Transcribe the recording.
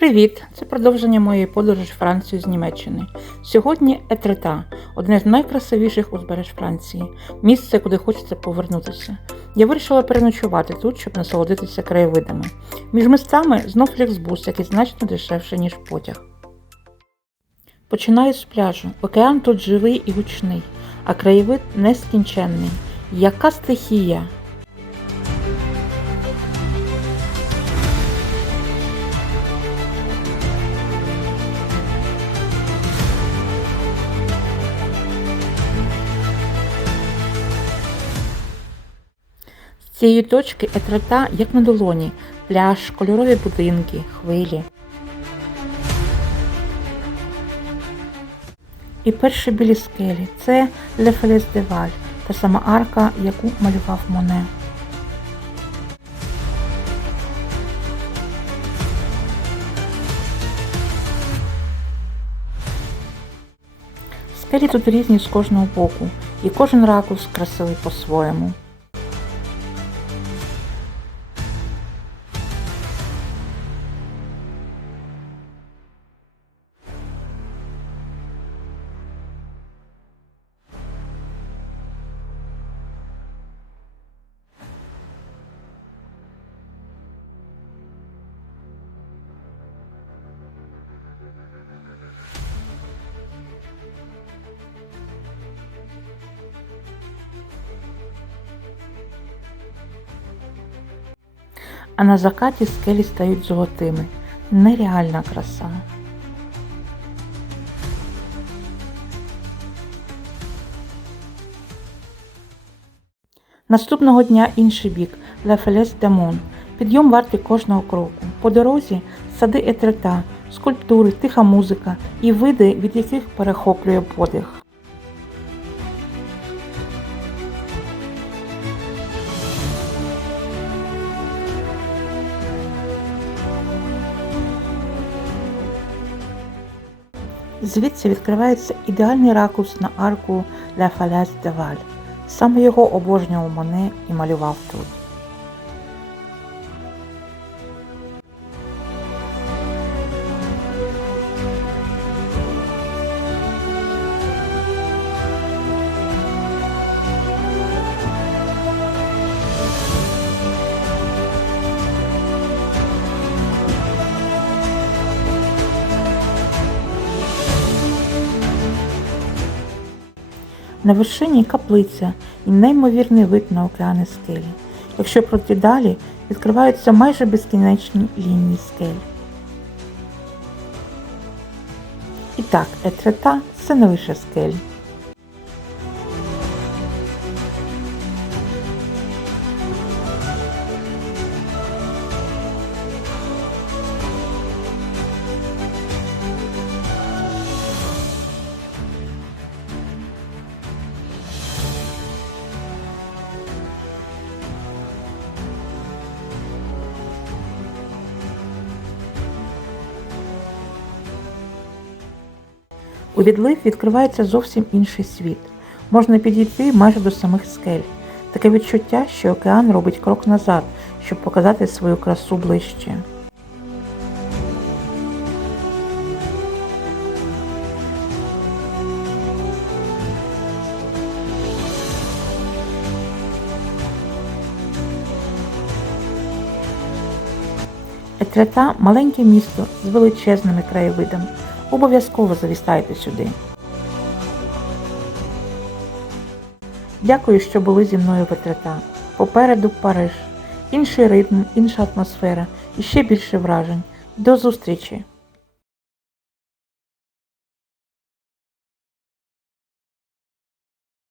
Привіт! Це продовження моєї подорожі Францію з Німеччини. Сьогодні Етрета одне з найкрасивіших узбереж Франції, місце, куди хочеться повернутися. Я вирішила переночувати тут, щоб насолодитися краєвидами. Між містами знов фліксбус, який значно дешевше, ніж потяг. Починаю з пляжу. Океан тут живий і гучний, а краєвид нескінченний. Яка стихія! Цієї точки етрета, як на долоні, пляж, кольорові будинки, хвилі. І перші білі скелі це Ле Фелес де та сама арка, яку малював Моне. Скелі тут різні з кожного боку, і кожен ракурс красивий по-своєму. А на закаті скелі стають золотими. Нереальна краса. Наступного дня інший бік Ла Фелес де Мон. Підйом вартий кожного кроку. По дорозі сади етрета, скульптури, тиха музика і види, від яких перехоплює подих. Звідси відкривається ідеальний ракурс на арку Ля Фаляс де Валь. Саме його обожнював Моне і малював тут. На вершині каплиця і неймовірний вид на океани скелі. Якщо пройти далі, відкриваються майже безкінечні лінії скель. І так, етрета це не лише скелі. У відлив відкривається зовсім інший світ. Можна підійти майже до самих скель. Таке відчуття, що океан робить крок назад, щоб показати свою красу ближче. Етрета маленьке місто з величезними краєвидами. Обов'язково завістайте сюди. Дякую, що були зі мною витрата. Попереду Париж. Інший ритм, інша атмосфера і ще більше вражень. До зустрічі!